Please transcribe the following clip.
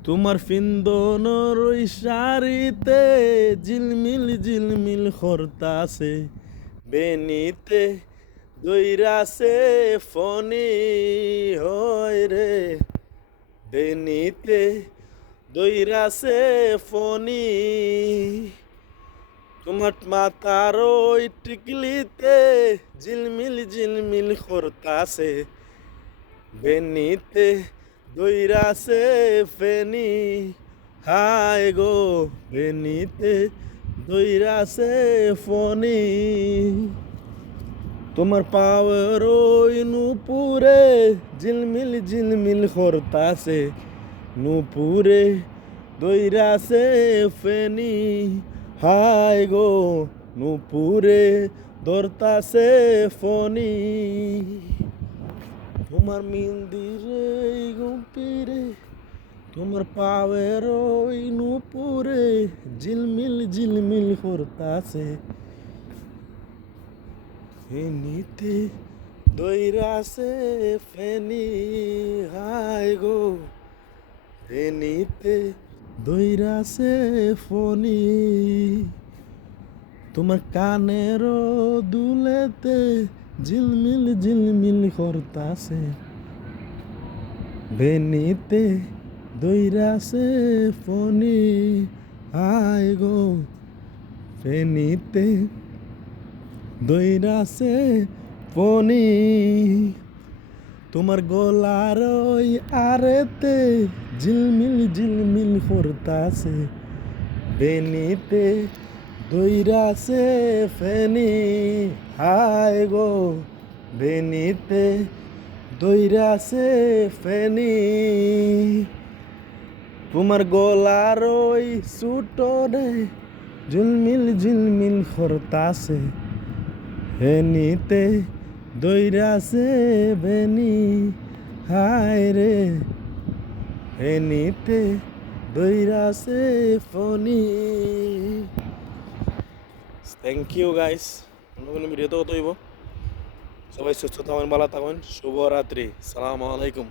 তোমার ফিন্দনোর ওই শাড়িতে ঝিলমিল ঝিলমিল খরতাছে বেনিতে দইরাছে ফনি হয় রে বেনিতে দইরাছে ফনি তোমার মাথার ওই টিকলিতে ঝিলমিল ঝিলমিল খরতাছে বেনিতে দইরাছে ফেনি হায় গো বেনিতে দইরাছে ফনি তোমার পাওয়ার ওই নুপুরে ঝিলমিল ঝিলমিল খরতাছে নুপুরে দইরাছে ফেনি হায় গো নুপুরে ধরতাছে ফনি তোমার মিন্দিরে গুম্পিরে তোমার পাওয়ের ওই নুপুরে ঝিলমিল ঝিলমিল করতাছে ফেনিতে দইরাছে ফেনি হায় গো ফেনিতে দইরাছে ফনি তোমার কানের দুলেতে ঝিলমিল ঝিলমিল করতাছে বেনিতে দইরাছে ফনি আয় গো ফেনিতে দইরাছে ফনি তোমার গলার ওই আরেতে ঝিলমিল ঝিলমিল করতাছে বেনিতে দইরাছে ফেনি হায় গো বেনিতে দইরাছে ফেনি তোমার গলার ওই সুটরে ঝিলমিল ঝিলমিল খরতাছে ফেনিতে দইরাছে বেনি হায় রে ফেনিতে দইরাছে ফনি থ্যাংক ইউ গাইস অন্য কোনো ভিডিওতে কত হইব সবাই সুস্থ থাকুন ভালো থাকুন শুভরাত্রি সালামু আলাইকুম